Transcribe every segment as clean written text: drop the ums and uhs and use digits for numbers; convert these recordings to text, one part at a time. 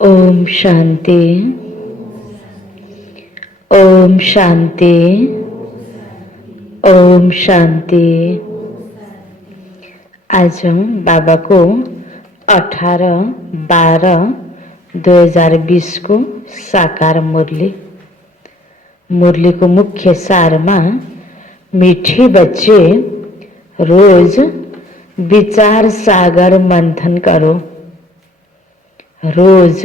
ओम शांति। ओम शांति। ओम शांति। आज बाबा को 18/12/2020 को साकार मुरली। मुरली को मुख्य सार में मीठे बच्चे रोज विचार सागर मंथन करो। रोज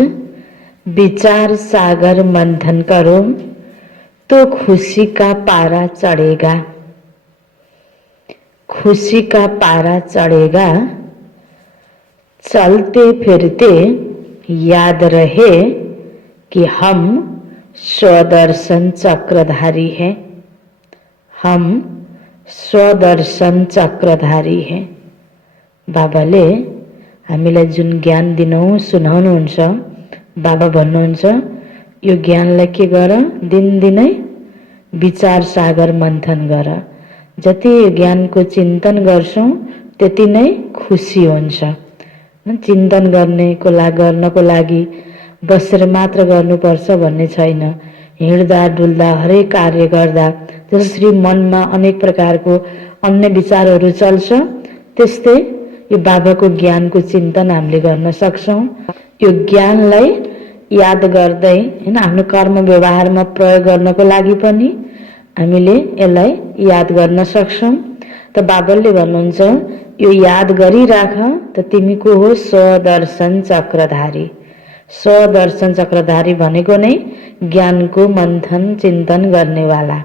विचार सागर मंथन करो तो खुशी का पारा चढ़ेगा। खुशी का पारा चढ़ेगा। चलते फिरते याद रहे कि हम स्वदर्शन चक्रधारी हैं। हम स्वदर्शन चक्रधारी हैं। बाबाले हामीलाई जुन ज्ञान दिनु सुनाउनुहुन्छ, बाबा भन्नुहुन्छ यो ज्ञानलाई के गर, दिनदिनै विचार सागर मन्थन गर। जति यो ज्ञानको चिन्तन गर्छौं त्यति नै खुसी हुन्छ। चिन्तन गर्नको लागि बसेर मात्र गर्नुपर्छ भन्ने छैन। हिँड्दा डुल्दा हरेक कार्य गर्दा जसरी मनमा अनेक प्रकारको अन्य विचारहरू चल्छ, त्यस्तै यो बाबाको ज्ञानको चिन्तन हामीले गर्न सक्छौं। यो ज्ञानलाई याद गर्दै हैन आफ्नो कर्म व्यवहारमा प्रयोग गर्नको लागि पनि हामीले यसलाई याद गर्न सक्छौं। त बाबाले भन्नुहुन्छ यो याद गरिराख त तिमी को हो? स्वदर्शन चक्रधारी। स्वदर्शन चक्रधारी भनेको नै ज्ञानको मन्थन चिन्तन गर्नेवाला।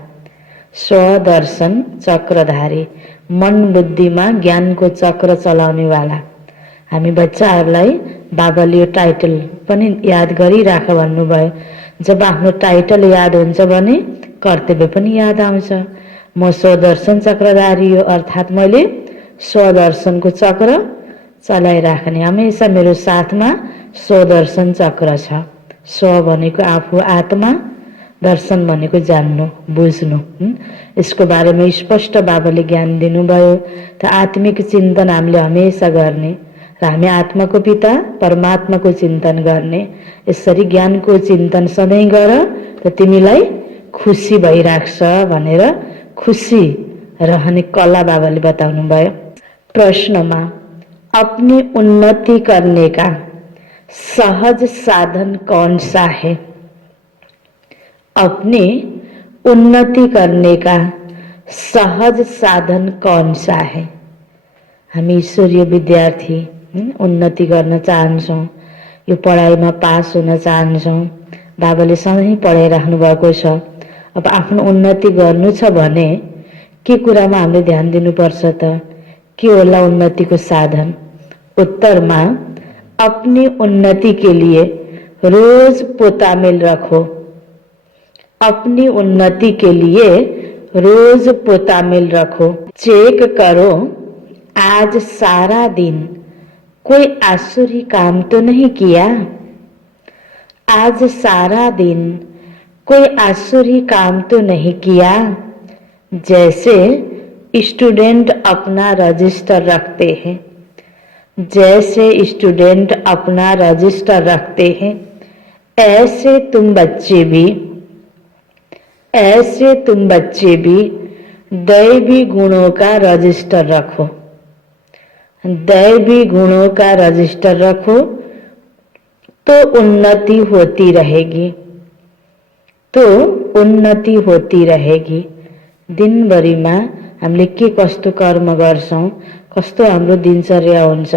स्वदर्शन चक्रधारी मन बुद्धिमा ज्ञानको चक्र चलाउनेवाला। हामी बच्चाहरूलाई बाबाले यो टाइटल पनि याद गरिराख भन्नुभयो। जब आफ्नो टाइटल याद हुन्छ भने कर्तव्य पनि याद आउँछ। म स्वदर्शन चक्रधारी हो, अर्थात् मैले स्वदर्शनको चक्र चलाइराख्ने। हमेशा मेरो साथमा स्वदर्शन चक्र छ। स्व भनेको आफू आत्मा, दर्शन भनेको जान्नु बुझ्नु। यसको बारेमा स्पष्ट बाबाले ज्ञान दिनुभयो। त आत्मिक चिन्तन हामीले हमेशा गर्ने र हामी आत्माको पिता परमात्माको चिन्तन गर्ने। यसरी ज्ञानको चिन्तन सधैँ गर त तिमीलाई खुसी भइराख्छ भनेर खुसी रहने कला बाबाले बताउनु भयो। प्रश्नमा अपनी उन्नति करने का सहज साधन कौन सा है? अपनी उन्नति करने का सहज साधन कौन सा है? हामी ईश्वरीय विद्यार्थी उन्नति गर्न चाहन्छौं, यो पढाइमा पास हुन चाहन्छौं। बाबाले सधैँ पढाइराख्नु भएको छ। अब आफ्नो उन्नति गर्नु छ भने के कुरामा हामीले ध्यान दिनुपर्छ त? के होला उन्नतिको साधन? उत्तरमा अपनी उन्नति के लिए रोज पोतामेल रखो। अपनी उन्नति के लिए रोज पोतामेल रखो। चेक करो आज सारा दिन कोई आसुरी काम तो नहीं किया। आज सारा दिन कोई आसुरी काम तो नहीं किया। जैसे स्टूडेंट अपना रजिस्टर रखते हैं, जैसे स्टूडेंट अपना रजिस्टर रखते हैं, ऐसे तुम बच्चे भी दैवी गुणों का रजिस्टर रखो। दैवी गुणों का रजिस्टर रखो तो उन्नति होती रहेगी। तो उन्नति होती रहेगी। दिनभरिमा हामीले के कस्तो कर्म गर्छौं, कस्तो हाम्रो दिनचर्या हुन्छ,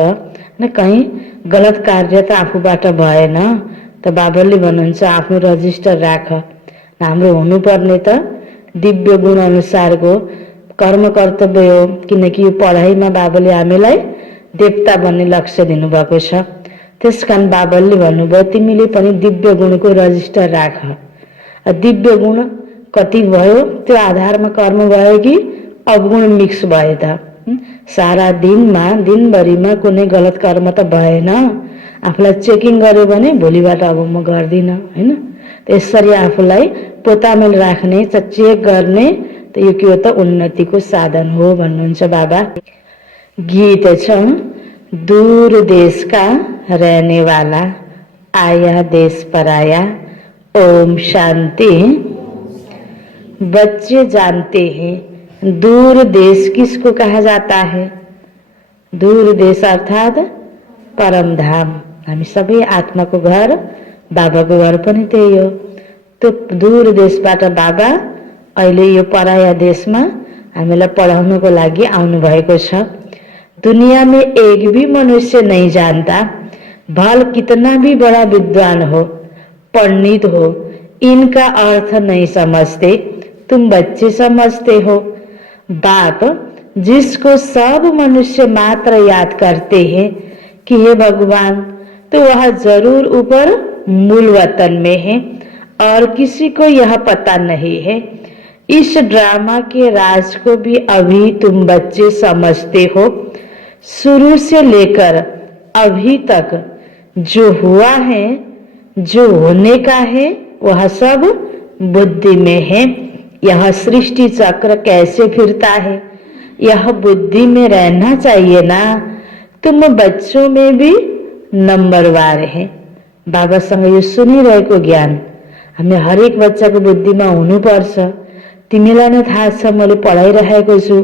न कहीं गलत कार्य त आफूबाट भएन त बाबाले भन्नुहुन्छ आफ्नो रजिस्टर राख। हाम्रो हुनुपर्ने त दिव्य गुण अनुसारको कर्म कर्तव्य हो। किनकि यो पढाइमा बाबाले हामीलाई देवता बन्ने लक्ष्य दिनुभएको छ। त्यसकारण बाबाले भन्नुभयो तिमीले पनि दिव्य गुणको रजिस्टर राख। दिव्य गुण कति भयो त्यो आधारमा कर्म भयो कि अवगुण मिक्स भयो त? सारा दिनमा दिनभरिमा कुनै गलत कर्म त भएन। आफूलाई चेकिङ गर्यो भने भोलिबाट अब म गर्दिन हैन। त्यसरी आफूलाई पोतामेल राख्ने, चेक गर्ने त यो के हो त? उन्नतिको साधन हो भन्नुहुन्छ बाबा। गीत छ दूर देश का रहने वाला आया देश पराया। ओम शांति। बच्चे जानते हैं दूर देश किसको कहा जाता है? दूर देश अर्थात परम धाम। हामी सबै आत्माको घर, बाबाको घर पनि त्यही हो। तो दूर देशबाट बाबा अहिले यो पराया देशमा हामीलाई पढाउनको लागि आउनु भएको छ। दुनिया में एक भी मनुष्य नहीं जानता, भल कितना भी बड़ा विद्वान हो, पंडित हो, इनका अर्थ नहीं समझते, तुम बच्चे समझते हो। बाप जिसको सब मनुष्य मात्र याद करते हैं कि हे भगवान, तो वह जरूर ऊपर मूल वतन में है और किसी को यह पता नहीं है। इस ड्रामा के राज को भी अभी तुम बच्चे समझते हो। शुरू से लेकर अभी तक जो हुआ है, जो होने का है, वह सब बुद्धि में है। यह सृष्टि चक्र कैसे फिरता है, यह बुद्धि में रहना चाहिए ना। तुम बच्चों में भी नंबरवार है। बाबासँग यो सुनिरहेको ज्ञान हामी हरेक बच्चाको बुद्धिमा हुनुपर्छ। तिमीलाई नै थाहा छ, मैले पढाइरहेको छु।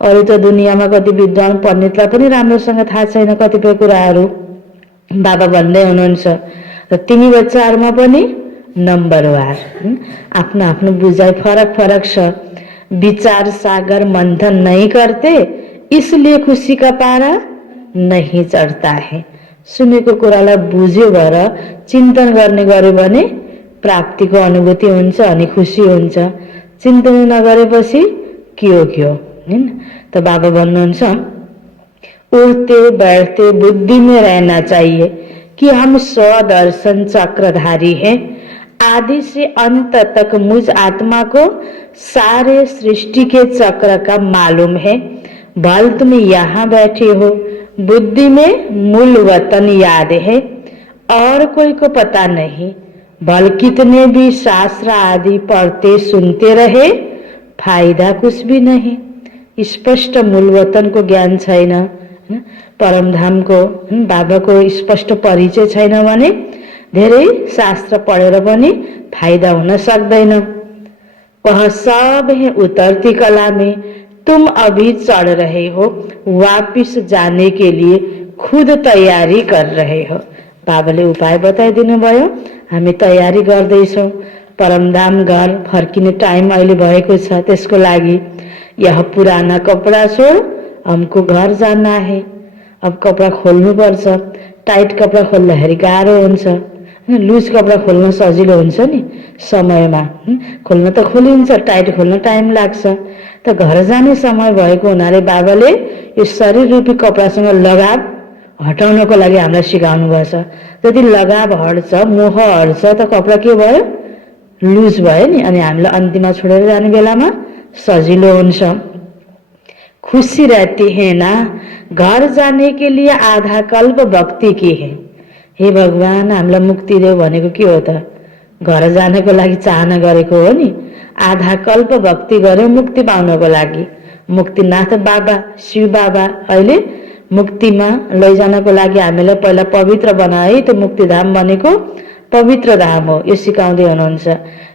अरू त दुनियाँमा कति विद्वान पण्डितलाई पनि राम्रोसँग थाहा छैन कतिपय कुराहरू। बाबा भन्दै हुनुहुन्छ र तिमी बच्चाहरूमा पनि नम्बरवार। आफ्नो आफ्नो बुझाइ फरक फरक छ। विचार सागर मंथन नहीं करते, इसलिए खुशी का पारा नहीं चढ़ता है। सुनेको कुरालाई बुझ्यो भएर चिन्तन गर्ने गर्यो भने प्राप्तिको अनुभूति हुन्छ अनि खुसी हुन्छ। चिन्तन नगरेपछि के हो हैन। तो बाबा भन्नुहुन्छ उड़ते बैठते बुद्धि में रहना चाहिए कि हम स्वदर्शन चक्रधारी हैं। आदि से अंत तक मुझ आत्मा को सारे सृष्टि के चक्र का मालूम है। भल तुम यहाँ बैठे हो, बुद्धि में मूल वतन याद है और कोई को पता नहीं। भल कितने भी शास्त्र आदि पढ़ते सुनते रहे, फायदा कुछ भी नहीं। स्पष्ट मूल वतन को ज्ञान छैन, परमधाम को बाबा को स्पष्ट परिचय छैन भने धेरै शास्त्र पढेर पनि फायदा हुन सक्दैन। वह सब है उतरती कला में, तुम अभी चढ़ रहे हो, वापिस जाने के लिए खुद तैयारी कर रहे हो। बाबाले उपाय बताइदिनु भयो। हामी तयारी गर्दैछौँ। परमधाम घर फर्किने टाइम अहिले भएको छ। त्यसको लागि यह पुराना कपडा छोड, हमको घर जाना है। अब कपडा खोल्नु पर्छ। टाइट कपडा खोल्दाखेरि गाह्रो हुन्छ, लुज कपडा खोल्न सजिलो हुन्छ नि समयमा। खोल्न त खोलिन्छ, टाइट खोल्न टाइम लाग्छ। त घर जाने समय भएको हुनाले बाबाले यो शरीर रूपी कपडासँग लगाव हटाउनको लागि हामीलाई सिकाउनु भएछ। यदि लगाव हट्छ, मोह हट्छ त कपडा के भयो, लुज भयो नि। अनि हामीलाई अन्तिममा छोडेर जाने बेलामा सजिलो हुन्छ। खुशी रहती है ना, घर जाने के लिए आधा कल्प भक्ति की है। हे भगवान, हामीलाई मुक्ति देऊ भनेको के हो त? घर जानको लागि चाहना गरेको हो नि। आधा कल्प भक्ति गर्यो मुक्ति पाउनको लागि। मुक्तिनाथ बाबा शिव बाबा अहिले मुक्तिमा लैजानको लागि हामीलाई पहिला पवित्र बनाए। त्यो मुक्तिधाम भनेको पवित्र धाम हो, यो सिकाउँदै हुनुहुन्छ।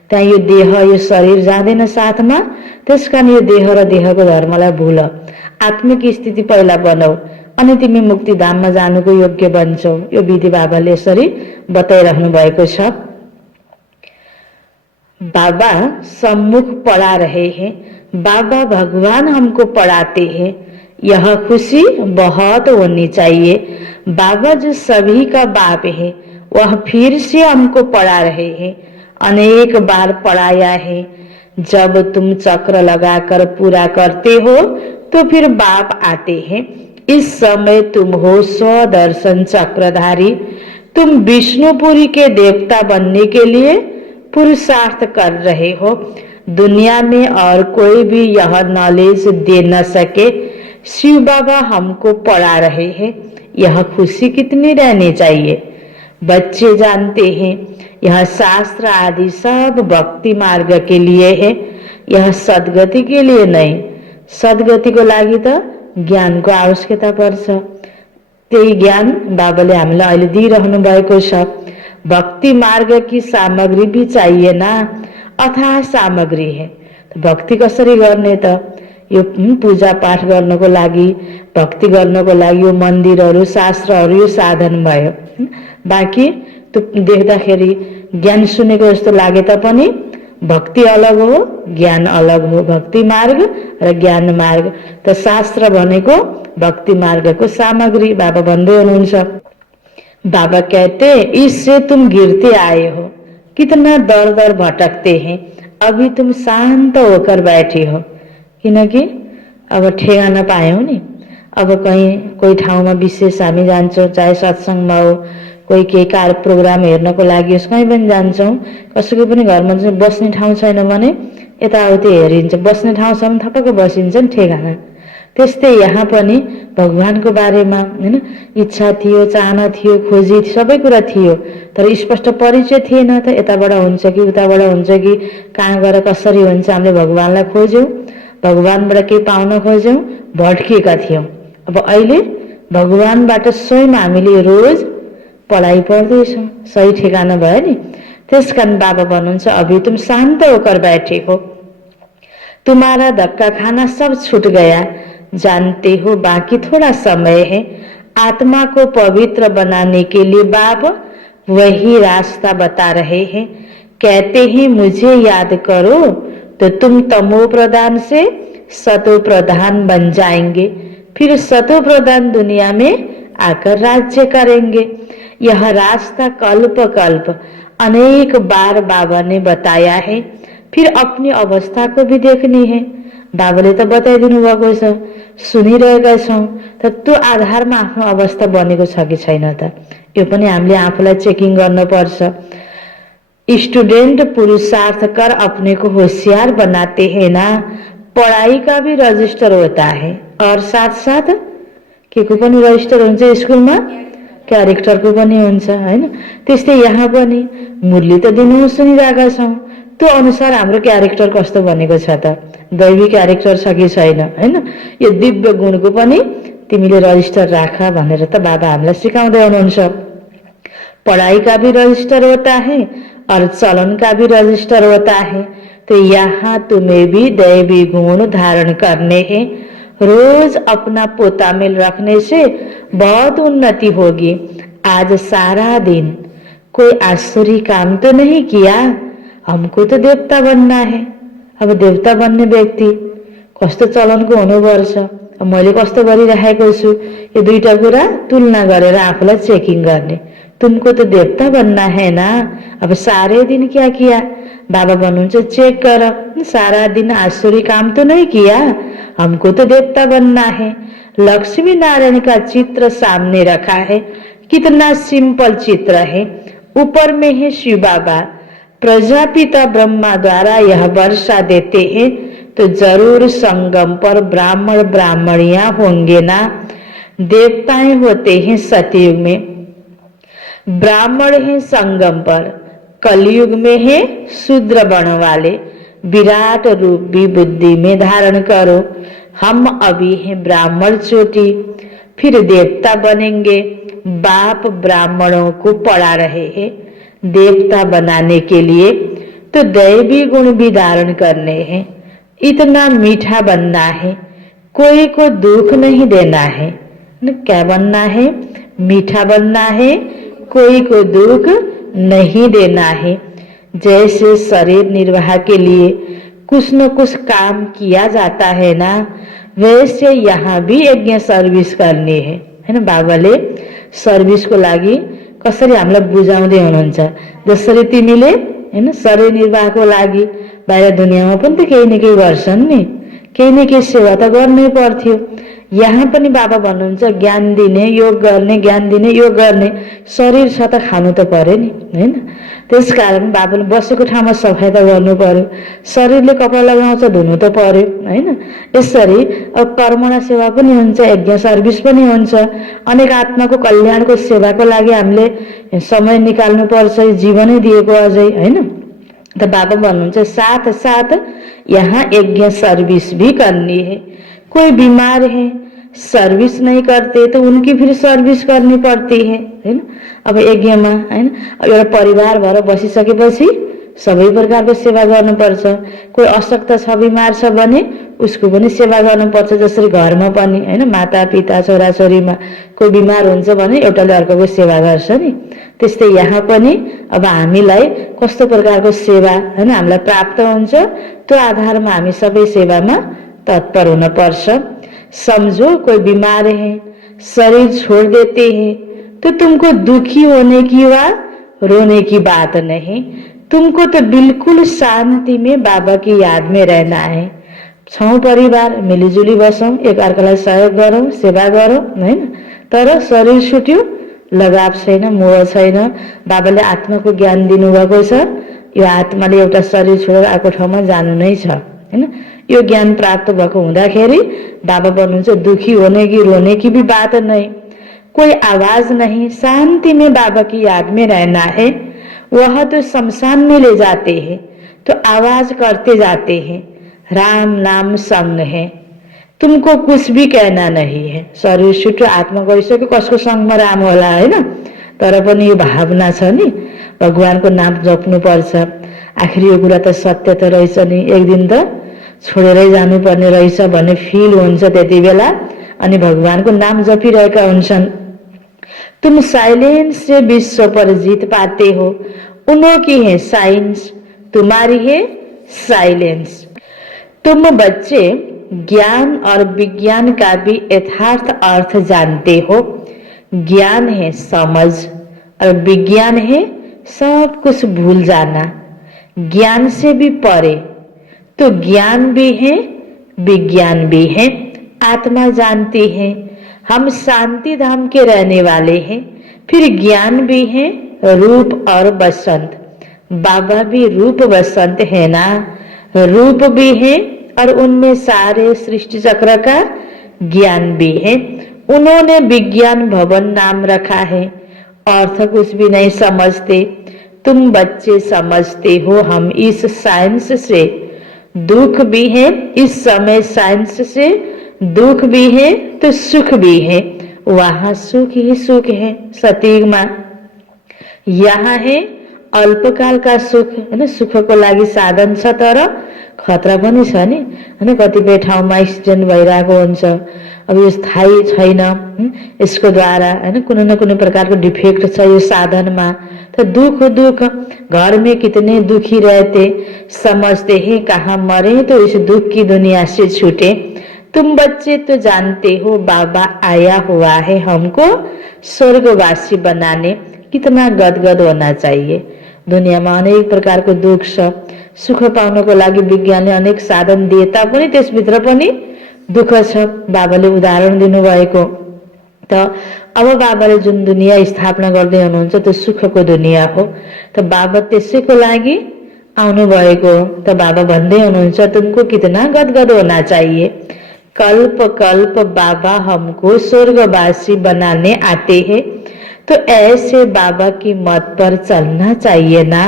त्यहाँ यो देह यो शरीर जाँदैन साथमा, त्यसकारण यो देह र देहको धर्मलाई भुल। आत्मिक स्थिति पहिला बनाऊ, अनि तिमी मुक्तिधाममा जानुको योग्य बन्छौ। यो विधि बाबाले यसरी बताइराख्नु भएको छ। बाबा सम्मुख पढ़ा रहे हैं, बाबा भगवान हमको पढ़ाते हैं। यह खुशी बहुत होनी चाहिए। बाबा जो सभी का बाप है, वह फिर से हमको पढ़ा रहे हैं। अनेक बार पढ़ाया है। जब तुम चक्र लगाकर पूरा करते हो तो फिर बाप आते हैं। इस समय तुम हो स्वदर्शन चक्रधारी। तुम विष्णुपुरी के देवता बनने के लिए पुरुषार्थ कर रहे हो। दुनिया में और कोई भी यह नॉलेज दे न सके। शिव बाबा हमको पढ़ा रहे हैं। यह खुशी कितनी रहनी चाहिए। बच्चे जानते हैं यह शास्त्र आदि सब भक्ति मार्ग के लिए है, यह सद्गति के लिए नहीं। सद्गति को लागि त ज्ञान को आवश्यकता पर्छ। त्यही ज्ञान बाबाले हामीलाई अहिले दिइरहनु भएको छ। भक्ति मार्ग की सामग्री भी चाहिए ना, अथाह सामग्री है। तो भक्ति कसरी गर्ने त? यो पूजा पाठ गर्नको लागि, भक्ति गर्नको लागि यो मन्दिरहरू शास्त्रहरू यो साधन भयो। बाँकी त्यो देख्दाखेरि ज्ञान सुनेको जस्तो लागे तापनि भक्ति अलग हो, ज्ञान अलग हो। भक्ति मार्ग र ज्ञान मार्ग। त शास्त्र भनेको भक्ति मार्गको सामग्री बाबा भन्दै हुनुहुन्छ। बाबा कहते इससे तुम गिरते आए हो, कितना दर दर भटकते हैं, अभी तुम शांत होकर बैठे हो। किनकि अब ठेगाना पायौं नि। अब कहीं कोही ठाउँमा विशेष हामी जान्छौँ, चाहे सत्सङ्गमा हो, कोही केही प्रोग्राम हेर्नको लागि कहीँ पनि जान्छौँ, कसैको पनि घरमा बस्ने ठाउँ छैन भने यताउति हेरिन्छ, बस्ने ठाउँ छ भने थपक्क बसिन्छ नि ठेगाना। त्यस्तै यहाँ पनि भगवानको बारेमा हैन इच्छा थियो, चाहना थियो, खोजी सबै कुरा थियो, तर स्पष्ट परिचय थिएन। त यताबाट हुन्छ कि उताबाट हुन्छ कि कहाँ गएर कसरी हुन्छ, हामीले भगवानलाई खोज्यौँ, भगवानबाट केही पाउन खोज्यौँ, भट्किएका थियौँ। अब अहिले भगवानबाट स्वयं हामीले रोज पढाइ पढ्दैछौँ, सही ठेगाना भयो नि। त्यसकारण बाबा भन्नुहुन्छ अभी तुम शांत होकर बैठे हो, तुम्हारा धक्का खाना सब छूट गया, जानते हो बाकी थोड़ा समय है। आत्मा को पवित्र बनाने के लिए बाबा वही रास्ता बता रहे हैं। कहते हैं मुझे याद करो तो तुम तमो प्रधान से सतो प्रधान बन जाएंगे, फिर सतो प्रधान दुनिया में आकर राज्य करेंगे। यह रास्ता कल्प कल्प अनेक बार बाबा ने बताया है, फिर अपनी अवस्था को भी देखनी है। बाबाले त बताइदिनु भएको छ, सुनिरहेका छौँ, त त्यो आधारमा आफ्नो अवस्था बनेको छ कि छैन त यो पनि हामीले आफूलाई चेकिङ गर्नुपर्छ। स्टूडेंट पुरुषार्थ कर अपने को होशियार बनाते हैं ना, पढ़ाई का भी रजिस्टर होता है और साथ साथ के को पनि रजिस्टर हुन्छ, स्कुलमा क्यारेक्टरको पनि हुन्छ हैन। त्यस्तै यहाँ पनि मुरली त दिनु सुनिरहेका छौँ, त्यो अनुसार हाम्रो क्यारेक्टर कस्तो बनेको छ त, दैवी क्यारेक्टर छ कि छैन हैन। यो दिव्य गुणको पनि तिमीले रजिस्टर राख भनेर त बाबा हामीलाई सिकाउँदै हुनुहुन्छ। पढ़ाई का भी रजिस्टर होता है और चलन का भी रजिस्टर होता है, तो यहाँ तुम्हें भी दैवी गुण धारण करने हैं। रोज अपना पोता में रखने से बहुत उन्नति होगी। आज सारा दिन कोई आश्चर्य काम तो नहीं किया, हमको तो देवता बनना है। अब देवता बन्ने व्यक्ति कस्तो चलनको हुनुपर्छ, मैले कस्तो गरिरहेको छु, यो दुईटा कुरा तुलना गरेर आफूलाई चेकिङ गर्ने। तुमको तो देवता बनना है ना, अब सारे दिन क्या किया? बाबा भन्नुहुन्छ चेक कर, सारा दिन आसुरी काम तो नहीं किया, हमको तो देवता बनना है। लक्ष्मी नारायण का चित्र सामने रखा है, कितना सिंपल चित्र है। ऊपर में है शिव बाबा, प्रजापिता ब्रह्मा द्वारा यह वर्षा देते हैं, तो जरूर संगम पर ब्राह्मण ब्राह्मणियां होंगे ना। देवताएं होते हैं सतयुग में, ब्राह्मण है संगम पर, कलयुग में है शूद्र वर्ण वाले। विराट रूप भी बुद्धि में धारण करो। हम अभी हैं ब्राह्मण चोटी, फिर देवता बनेंगे। बाप ब्राह्मणों को पढ़ा रहे हैं, देवता बनाने के लिए तो दैवी गुण भी धारण करने हैं। इतना मीठा बनना है, कोई को दुख नहीं देना है। क्या बनना है? मीठा बनना है, कोई को दुख नहीं देना है। जैसे शरीर निर्वाह के लिए कुछ न कुछ काम किया जाता है ना, वैसे यहाँ भी यज्ञ सर्भिस करनी है हैन। बाबाले सर्भिसको लागि कसरी हामीलाई बुझाउँदै हुनुहुन्छ। जसरी तिमीले हैन शरीर निर्वाहको लागि बाहिर दुनियाँमा पनि त केही न केही गर्छन् नि, केही न केही सेवा त गर्नै पर्थ्यो। यहाँ पनि बाबा भन्नुहुन्छ ज्ञान दिने, योग गर्ने, ज्ञान दिने, योग गर्ने। शरीर छ त खानु त पर्यो नि हैन। त्यसकारण बाबाले बसेको ठाउँमा सफाइ त गर्नु पर्यो, शरीरले कपडा लगाउँछ धुनु त पर्यो हैन। यसरी अब कर्मणा सेवा पनि हुन्छ, यज्ञ सर्भिस पनि हुन्छ। अनेक आत्माको कल्याणको सेवाको लागि हामीले समय निकाल्नु पर्छ, जीवनै दिएको अझै हैन। त बाबा भन्नुहुन्छ साथ साथ यहाँ यज्ञ सर्भिस भी करनी है। कोई बीमार है, सर्विस नहीं करते तो उनकी फिर सर्विस करनी पड़ती है ना। अब यज्ञमा हैन एउटा परिवार भएर बसिसकेपछि सबै प्रकारको सेवा गर्नुपर्छ। कोही अशक्त छ, बिमार छ भने उसको पनि सेवा गर्नुपर्छ। जसरी घरमा पनि हैन माता पिता छोरा छोरीमा कोही बिमार हुन्छ भने एउटाले अर्कोको सेवा गर्छ नि, त्यस्तै यहाँ पनि अब हामीलाई कस्तो प्रकारको सेवा हैन हामीलाई प्राप्त हुन्छ त्यो आधारमा हामी सबै सेवामा तत्पर हुन पर्छ। समझो कोई बीमार है, शरीर छोड़ देते हैं तो तुमको दुखी होने की वा रोने की बात नहीं, तुमको तो बिल्कुल शांति में बाबा की याद में रहना है। छौं परिवार मिलीजुली बसौं, एक अर्कालाई सहयोग गरौं, सेवा गरौं हैन। तर शरीर छुट्यो, लगाव छैन, मोह छैन। बाबाले आत्माको ज्ञान दिनुभएको छ, यो आत्माले एउटा शरीर छोडेर अर्को ठाउँमा जानु नै छ हैन। यो ज्ञान प्राप्त भएको हुँदाखेरि बाबा भन्नुहुन्छ दुखी होने की रोने की भी बात नहीं, कोई आवाज नहीं, शांति में बाबा की याद में रहना है। वह तो शमशान में ले जाते हैं तो आवाज करते जाते हैं, राम नाम संग है, तुमको कुछ भी कहना नहीं है। शरीर छुट्यो, आत्मा गइसक्यो, कसको संगमा राम होला हैन। तर पनि यो भावना छ नि, भगवानको नाम जप्नु पर्छ। आखिर यो कुरा त सत्य त रहेछ नि, एक दिन त छोडेरै जानुपर्ने रहेछ भन्ने फिल हुन्छ त्यति बेला। अनि भगवानको नाम जपिरहेका हुन्छन्। तुम साइलेंस से विश्व पर जीत पाते हो, उनकी है साइंस, तुम्हारी है साइलेंस। तुम बच्चे ज्ञान और विज्ञान का भी यथार्थ अर्थ जानते हो। ज्ञान है समझ और विज्ञान है सब कुछ भूल जाना। ज्ञान से भी परे तो ज्ञान भी है विज्ञान भी है। आत्मा जानती है हम शांति धाम के रहने वाले हैं। फिर ज्ञान भी है रूप और बसंत। बाबा भी रूप बसंत है ना, रूप भी है और उनमें सारे सृष्टि चक्र का ज्ञान भी है। उन्होंने विज्ञान भवन नाम रखा है, अर्थ कुछ भी नहीं समझते। तुम बच्चे समझते हो हम इस साइंस से दुख भी है, इस समय साइंस से दुख भी है तो सुख भी है। वहां सुख ही सुख है सतयुगमा, यहाँ है अल्पकाल का सुख हैन। सुखको लागि साधन छ तर खतरा पनि छ नि हैन। कतिपय ठाउँमा एक्सिडेन्ट भइरहेको हुन्छ, अब यो स्थायी छैन, यसको द्वारा हैन कुनै न कुनै प्रकारको डिफेक्ट छ यो साधनमा। तो दुख दुख, घर में कितने दुखी रहते, समझते हैं कहाँ मरे तो इस दुख की दुनिया से छूटे। तुम बच्चे तो जानते हो बाबा आया हुआ है हमको स्वर्गवासी बनाने। कितना गदगद होना चाहिए। दुनियामा अनेक प्रकारको दुख छ, सुख पाउनको लागि विज्ञानले अनेक साधन दिए तापनि त्यसभित्र पनि दुख छ। बाबाले उदाहरण दिनुभएको त अब बाबाले जुन दुनिया स्थापना गर्दै हुनुहुन्छ त्यो सुखको दुनिया हो। त बाबा त्यसैको लागि आउनु भएको। त बाबा भन्दै हुनुहुन्छ तुमको कितना गदगद होना चाहिए। कल्प कल्प बाबा हमको स्वर्गवासी बनाने आते हैं, तो ऐसे बाबा की मत पर चलना चाहिए ना।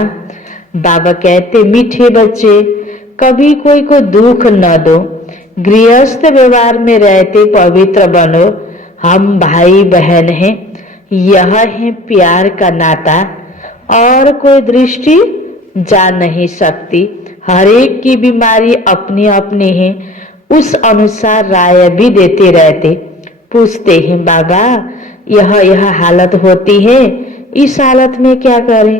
बाबा कहते मीठे बच्चे कभी कोई को दुख न दो, गृहस्थ व्यवहार में रहते पवित्र बनो। हम भाई बहन हैं, यह है प्यार का नाता, और कोई दृष्टि जा नहीं सकती। हर एक की बीमारी अपनी अपनी है, उस अनुसार राय भी देते रहते। पूछते हैं बाबा यह हालत होती है, इस हालत में क्या करें।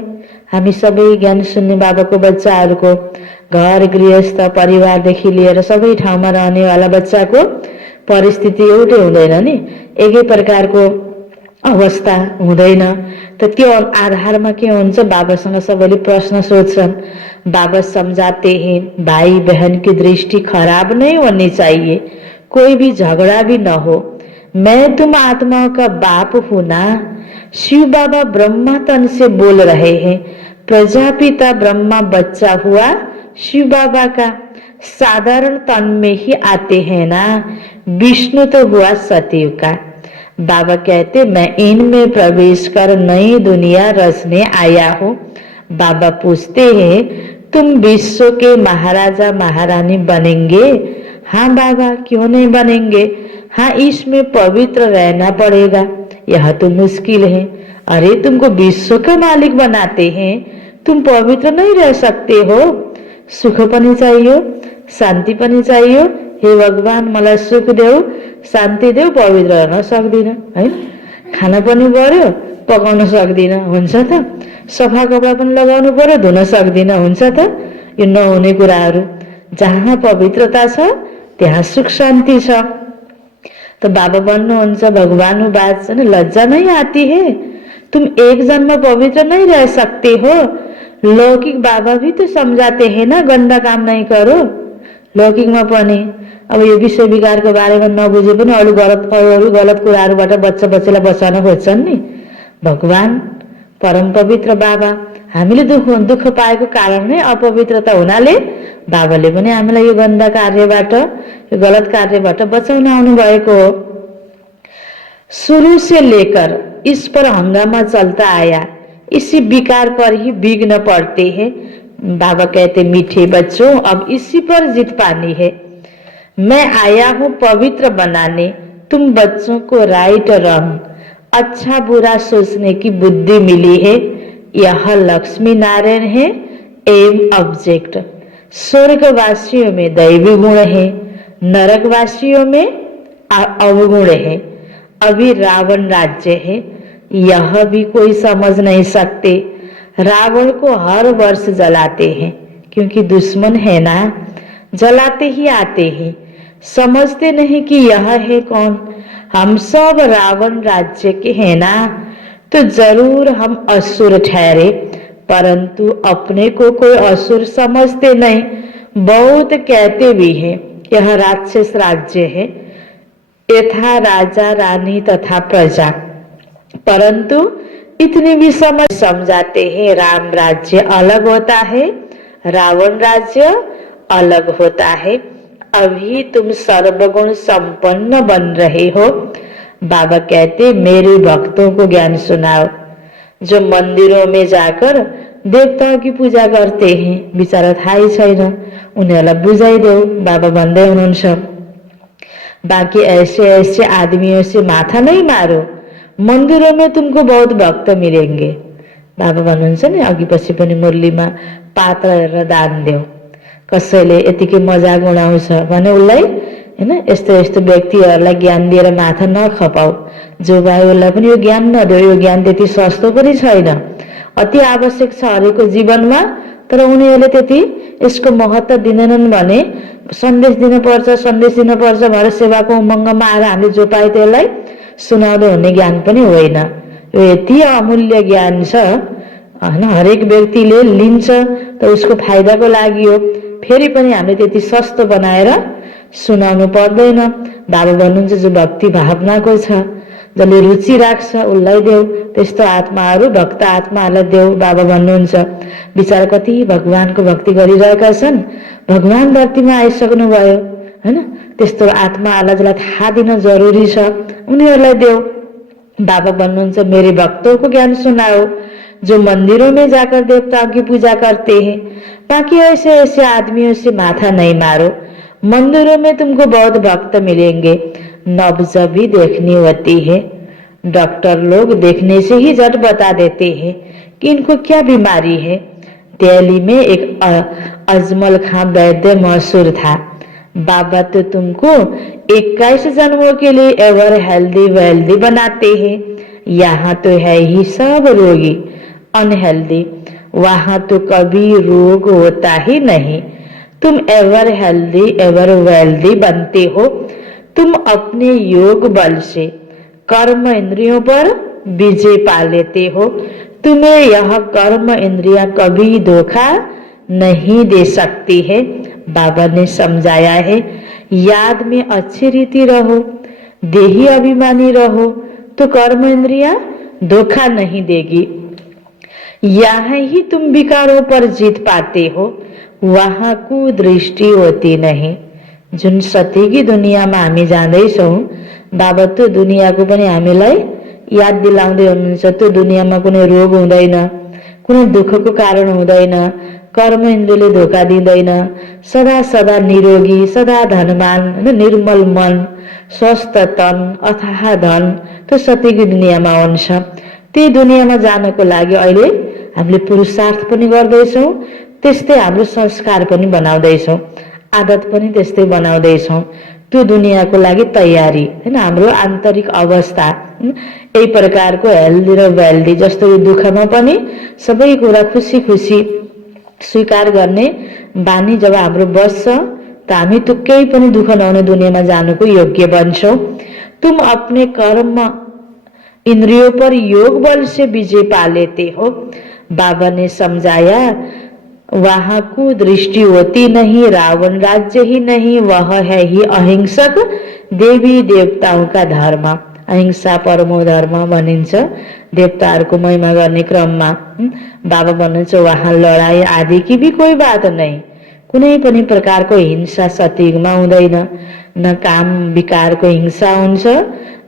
हामी सबै ज्ञान सुन्ने बाबाको बच्चाहरूको घर गृहस्थ परिवारदेखि लिएर सबै ठाउँमा रहनेवाला बच्चाको परिस्थिति एउटै हुँदैन नि, एकै प्रकारको अवस्था हुँदैन। त त्यो आधारमा के हुन्छ, बाबासँग सबैले प्रश्न सोध्छन्। बाबा समझाते हैं भाई बहन की दृष्टि खराब नहीं होनी चाहिए, कोई भी झगड़ा भी न हो। मैं तुम आत्मा का बाप हूं ना। शिव बाबा ब्रह्मा तन से बोल रहे हैं, प्रजापिता ब्रह्मा बच्चा हुआ शिव बाबा का, साधारण तन में ही आते हैं ना। विष्णु तो हुआ सतयुग का। बाबा कहते मैं इनमें प्रवेश कर नई दुनिया रचने आया हूँ। बाबा पूछते हैं तुम विश्व के महाराजा महारानी बनेंगे। हाँ बाबा क्यों नहीं बनेंगे, हाँ, इसमें पवित्र रहना पड़ेगा, यह तो मुश्किल है। अरे तुमको विश्व का मालिक बनाते हैं, तुम पवित्र नहीं रह सकते हो। सुख पनि चाहियो, शान्ति पनि चाहियो। हे भगवान, मलाई सुख देऊ, शान्ति देऊ, पवित्र रहन सक्दिन है। खाना पनि पर्यो, पकाउन सक्दिन, हुन्छ त। सफा कपडा पनि लगाउनु पर्यो, धुन सक्दिन, हुन्छ त। यो नहुने कुराहरू। जहाँ पवित्रता छ त्यहाँ सुख शान्ति छ। तो बाबा भन्नुहुन्छ, भगवान बात है, लज्जा नहीं आती है, तुम एक जन्म पवित्र नहीं रह सकते हो। लौकिक बाबा भी तो समझाते हैं ना, गंदा काम नहीं करो। लौकिक में पनि अब यो विश्व विकारको बारेमा नबुझे पनि अरू गलत कुराहरूबाट बच्चालाई बचाउन खोज्छन् नि। भगवान परम पवित्र बाबा, हामीले दुःख पाएको कारण नै अपवित्रता हुनाले बाबाले पनि हामीलाई यो गन्दा कार्यबाट, यो गलत कार्यबाट बचाउन आउनु भएको हो। शुरू से लेकर इस पर हंगामा चलता आया, इसी विकार पर ही विघ्न पड़ते हैं। बाबा कहते, मीठे बच्चों, अब इसी पर जीत पानी है। मैं आया हूं पवित्र बनाने, तुम बच्चों को राइट रंग, अच्छा बुरा सोचने की बुद्धि मिली है। यह लक्ष्मी नारायण है, एम ऑब्जेक्ट। स्वर्गवासियों में दैवी गुण है, नरकवासियों में अवगुण है। अभी रावण राज्य है, यह भी कोई समझ नहीं सकते। रावण को हर वर्ष जलाते हैं, क्योंकि दुश्मन है ना, जलाते ही आते हैं। समझते नहीं कि यह है कौन। हम सब रावण राज्य के हैं ना, तो जरूर हम असुर ठहरे, परंतु अपने को कोई असुर समझते नहीं। बहुत कहते भी हैं यह राक्षस राज्य है, यथा राजा रानी तथा प्रजा, परंतु इतनी भी समझाते हैं राम राज्य अलग होता है, रावण राज्य अलग होता है। अभी तुम सर्वगुण संपन्न बन रहे हो। बाबा कहते, मेरे भक्तों को ज्ञान सुनाओ जो मंदिरों में जाकर देवताओं की पूजा करते हैं, बिचारा थाहै छैन, उनीहरूलाई बुझाइदेऊ। बाबा भन्दै हुनुहुन्छ, बाकी ऐसे ऐसे आदमियों से माथा नहीं मारो, मंदिरों में तुमको बहुत भक्त मिलेंगे। बाबा भन्नुहुन्छ नि, अघि पछि पनि मुरलीमा पात्र हेरेर दान देऊ। कसैले यतिकै मजाक उडाउँछ भने उसलाई हैन, यस्तो यस्तो व्यक्तिहरूलाई ज्ञान दिएर माथा नखपाऊ। जो भाइ उसलाई पनि यो ज्ञान नदेऊ, यो ज्ञान त्यति सस्तो पनि छैन, अति आवश्यक छ हरेको जीवनमा, तर उनीहरूले त्यति यसको महत्त्व दिँदैनन् भने सन्देश दिनुपर्छ भनेर सेवाको उमङ्गमा आएर हामीले जो पाए त्यसलाई सुनाउँदै हुने ज्ञान पनि होइन। यो यति अमूल्य ज्ञान छ हैन, हरेक व्यक्तिले लिन्छ त उसको फाइदाको लागि हो। फेरि पनि हामीले त्यति सस्तो बनाएर सुनाउनु पर्दैन। बाबा भन्नुहुन्छ, जो भक्ति भावनाको छ, जसले रुचि राख्छ उसलाई देऊ, त्यस्तो आत्माहरू भक्त आत्माहरूलाई देऊ। बाबा भन्नुहुन्छ, विचार कति भगवानको भक्ति गरिरहेका छन्, भगवान धरतीमा आइसक्नु भयो हैन, त्यस्तो आत्माहरूलाई जसलाई थाहा दिन जरुरी छ उनीहरूलाई देऊ। बाबा भन्नुहुन्छ, मेरे भक्तों को ज्ञान सुनाओ जो मंदिरों में जाकर देवताओं की पूजा करते हैं। बाकी ऐसे ऐसे आदमियों से माथा नहीं मारो, मंदिरों में तुमको बहुत भक्त मिलेंगे। नब्ज भी देखनी होती है, डॉक्टर लोग देखने से ही झट बता देते हैं कि इनको क्या बीमारी है। दिल्ली में एक अजमल खान वैद्य मशहूर था। बाबा तो तुमको 21 जन्मों के लिए एवर हेल्दी वेल्दी बनाते हैं। यहाँ तो है ही सब रोगी अनहेल्दी, वहां तो कभी रोग होता ही नहीं। तुम एवर हेल्दी एवर वेल्दी बनते हो, तुम अपने योग बल से कर्म इंद्रियों पर विजय पा लेते हो। तुम्हें यह कर्म इंद्रियां कभी धोखा नहीं दे सकती है। बाबा ने समझाया है, याद में अच्छी रीति रहो, देही अभिमानी रहो तो कर्म इंद्रियां धोखा नहीं देगी। यहाँ ही तुम विकारों पर जीत पाते हो, वहां कुदृष्टि होती नहीं। जुन सतीकी दुनियाँमा हामी जाँदैछौँ, बाबा त्यो दुनियाँको पनि हामीलाई याद दिलाउँदै हुनुहुन्छ। त्यो दुनियाँमा कुनै रोग हुँदैन, कुनै दुःखको कारण हुँदैन, कर्म इन्द्रियले धोका दिँदैन, सदा सदा निरोगी, सदा धनवान, होइन, निर्मल मन, स्वस्थ तन, अथाह धन, त्यो सत्यको दुनियाँमा हुन्छ। त्यही दुनियाँमा जानको लागि अहिले हामीले पुरुषार्थ पनि गर्दैछौँ, त्यस्तै हाम्रो संस्कार पनि बनाउँदैछौँ, आदत पनि त्यस्तै बनाउँदैछौँ। त्यो दुनियाँको लागि तयारी, होइन, हाम्रो आन्तरिक अवस्था यही प्रकारको हेल्दी र वेल्दी, जस्तो दुःखमा पनि सबै कुरा खुसी खुसी स्वीकार गर्ने बानी जब हाम्रो बस्छ त हामी त्यो केही पनि दुःख नहुने दुनियाँमा जानुको योग्य बन्छौँ। तुम अपने कर्म इंद्रियों पर योग बल से विजय पा लेते हो। बाबा ने समझाया, वहां को दृष्टि होती नहीं, रावण राज्य ही नहीं, वह है ही अहिंसक देवी देवताओं का धर्म। अहिंसा परमो धर्म भनिन्छ देवताहरूको महिमा गर्ने क्रममा। बाबा भन्नुहुन्छ वहाँ लडाई आदि की भी कोही बात नहीं, कुनै पनि प्रकारको हिंसा सतयुगमा हुँदैन, न काम विकारको हिंसा हुन्छ,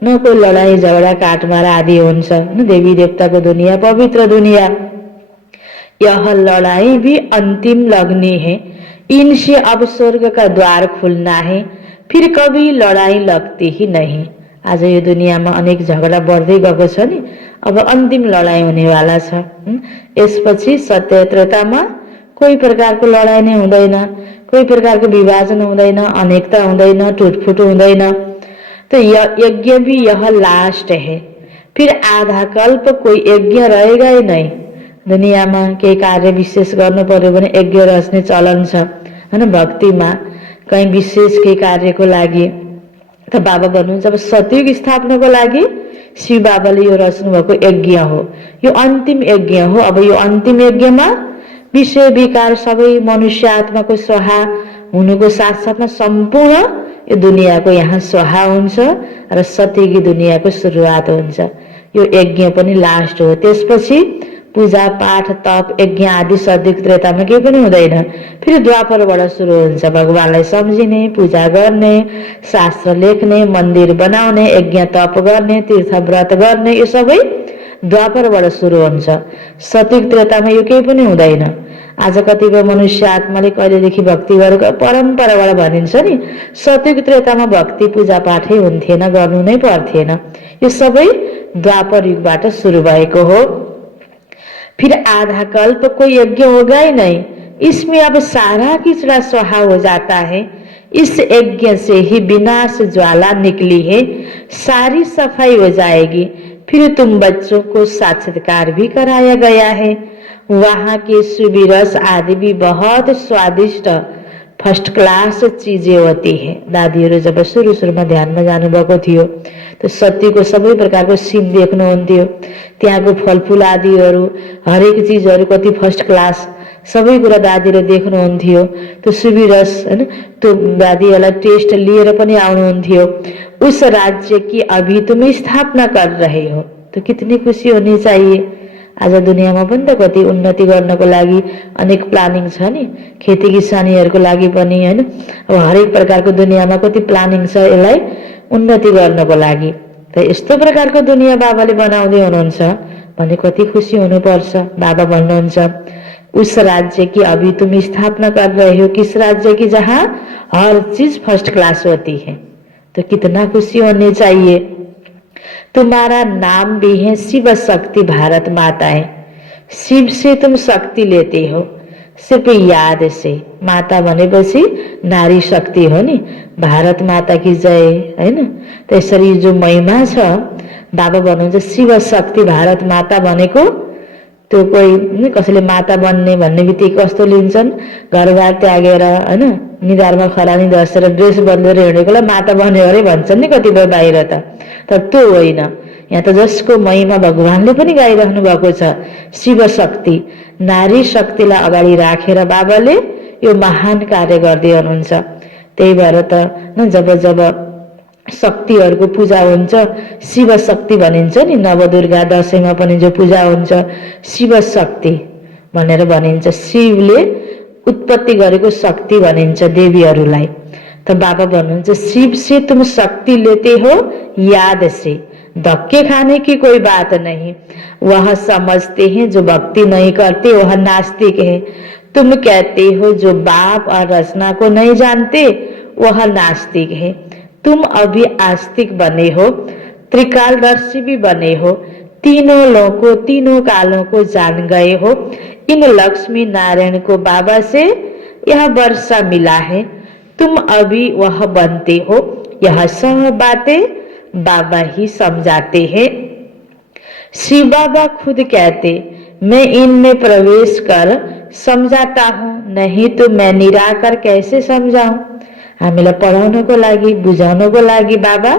न कोही लडाई झगडा काटमार आदि हुन्छ। देवी देवताको दुनिया पवित्र दुनिया। यह लड़ाई भी अंतिम लगनी है, इनसे अब स्वर्ग का द्वार खुलना है, फिर कभी लड़ाई लगती ही नहीं। आज यो दुनियाँमा अनेक झगडा बढ्दै गएको छ नि, अब अन्तिम लडाई हुनेवाला छ। यसपछि सत्य त्रेतामा कोही प्रकारको लडाई नै हुँदैन, कोही प्रकारको विभाजन हुँदैन, अनेकता हुँदैन, टुटफुट हुँदैन। तो यज्ञ भी यह लास्ट है, फिर आधा कल्प कोही यज्ञ रहेगा ही नहीं। दुनियाँमा केही कार्य विशेष गर्नु पर्यो भने यज्ञ रच्ने चलन छ, हैन, भक्तिमा कहीँ विशेष केही कार्यको लागि। त बाबा भन्नुहुन्छ अब सतयुग स्थापनाको लागि शिव बाबाले यो रच्नु भएको यज्ञ हो, यो अन्तिम यज्ञ हो। अब यो अन्तिम यज्ञमा विषय विकार सबै मनुष्य आत्माको स्वाहा हुनुको साथसाथमा सम्पूर्ण यो दुनियाँको यहाँ स्वाहा हुन्छ र सत्यकी दुनियाँको सुरुवात हुन्छ। यो यज्ञ पनि लास्ट हो। त्यसपछि पूजा पाठ तप यज्ञ आदि सतयुग त्रेतामा केही पनि हुँदैन। फेरि द्वापरबाट सुरु हुन्छ भगवानलाई सम्झिने, पूजा गर्ने, शास्त्र लेख्ने, मन्दिर बनाउने, यज्ञ तप गर्ने, तीर्थ व्रत गर्ने, यो सबै द्वापरबाट सुरु हुन्छ। सतयुग त्रेतामा यो केही पनि हुँदैन। आज कतिपय मनुष्य आत्माले कहिलेदेखि भक्ति गरेको परम्पराबाट भनिन्छ नि, सतयुग त्रेतामा भक्ति पूजा पाठै हुन्थेन, गर्नु नै पर्थेन। यो सबै द्वापर युगबाट सुरु भएको हो। फिर आधा कल्प कोई यज्ञ होगा ही नहीं, इसमें अब सारा किचड़ा स्वाहा हो जाता है। इस यज्ञ से ही विनाश ज्वाला निकली है, सारी सफाई हो जाएगी। फिर तुम बच्चों को साक्षात्कार भी कराया गया है। वहाँ के सुबिरस आदि भी बहुत स्वादिष्ट फर्स्ट क्लास चीजें होती है। दादीहरू जब सुरु सुरुमा ध्यानमा जानुभएको थियो त सत्यको सबै प्रकारको सिन देख्नुहुन्थ्यो, त्यहाँको फलफुल आदिहरू हरेक चिजहरू कति फर्स्ट क्लास सबै कुरा दादीले देख्नुहुन्थ्यो। त्यो सुबिरस, हैन, त्यो दादीहरूलाई टेस्ट लिएर पनि आउनुहुन्थ्यो। उस राज्य की अभी तुम स्थापना कर रहे हो, तो कितनी खुशी होनी चाहिए। आज दुनियाँमा पनि त कति उन्नति गर्नको लागि अनेक प्लानिङ छ नि, खेती किसानीहरूको लागि पनि, हैन, अब हरेक प्रकारको दुनियाँमा कति प्लानिङ छ यसलाई उन्नति गर्नको लागि। त यस्तो प्रकारको दुनियाँ बाबाले बनाउँदै हुनुहुन्छ भने कति खुसी हुनुपर्छ। बाबा भन्नुहुन्छ उस राज्य की अभी तुम स्थापना कर रहे हो, किस राज्य की जहाँ हर चीज फर्स्ट क्लास होती है, तो कितना खुशी होनी चाहिए। तुम्हारा नाम भी है शिव शक्ति भारत माता है, शिव से तुम शक्ति लेते हो, सिर्फ याद से। माता भनेपछि नारी शक्ति हो नि, भारत माता की जय, हैन। त्यसरी जो महिमा छ, बाबा भन्नुहुन्छ शिव शक्ति भारत माता भनेको त्यो कोही कसैले माता बन्ने भन्ने बित्तिकै कस्तो लिन्छन्, घरबार त्यागेर, हैन, निधारमा खरानी दसेर ड्रेस बदलेर हिँडेकोलाई माता बन्यो अरे भन्छन् नि कतिपय बाहिर त। तर त्यो होइन, यहाँ त जसको महिमा भगवानले पनि गाइराख्नु भएको छ, शिव शक्ति, नारी शक्तिलाई अगाडि राखेर बाबाले यो महान कार्य गर्दै हुनुहुन्छ। त्यही भएर त जब जब शक्तिहरूको पूजा हुन्छ शिव शक्ति भनिन्छ नि, नवदुर्गा दशैंमा पनि जो पूजा हुन्छ शिव शक्ति भनेर भनिन्छ। शिवले उत्पत्ति गरेको शक्ति भनिन्छ देवीहरूलाई। त बाबा भन्नुहुन्छ शिव से तुम शक्ति लेते हो याद से, धक्के खाने की कोई बात नहीं। वह समझते हैं जो भक्ति नहीं करते वह नास्तिक है। तुम कहते हो जो बाप और रचना को नहीं जानते वह नास्तिक है। तुम अभी आस्तिक बने हो, त्रिकालदर्शी भी बने हो, तीनों लोगों तीनों कालों को जान गए हो। इन लक्ष्मी नारायण को बाबा से यह वर्षा मिला है, तुम अभी वह बनते हो। यह सब बातें बाबा ही समझाते हैं। शिव बाबा खुद कहते, मैं इनमें प्रवेश कर समझाता हूँ, नहीं तो मैं निराकर कैसे समझाऊं। हामीलाई पढाउनको लागि बुझाउनको लागि बाबा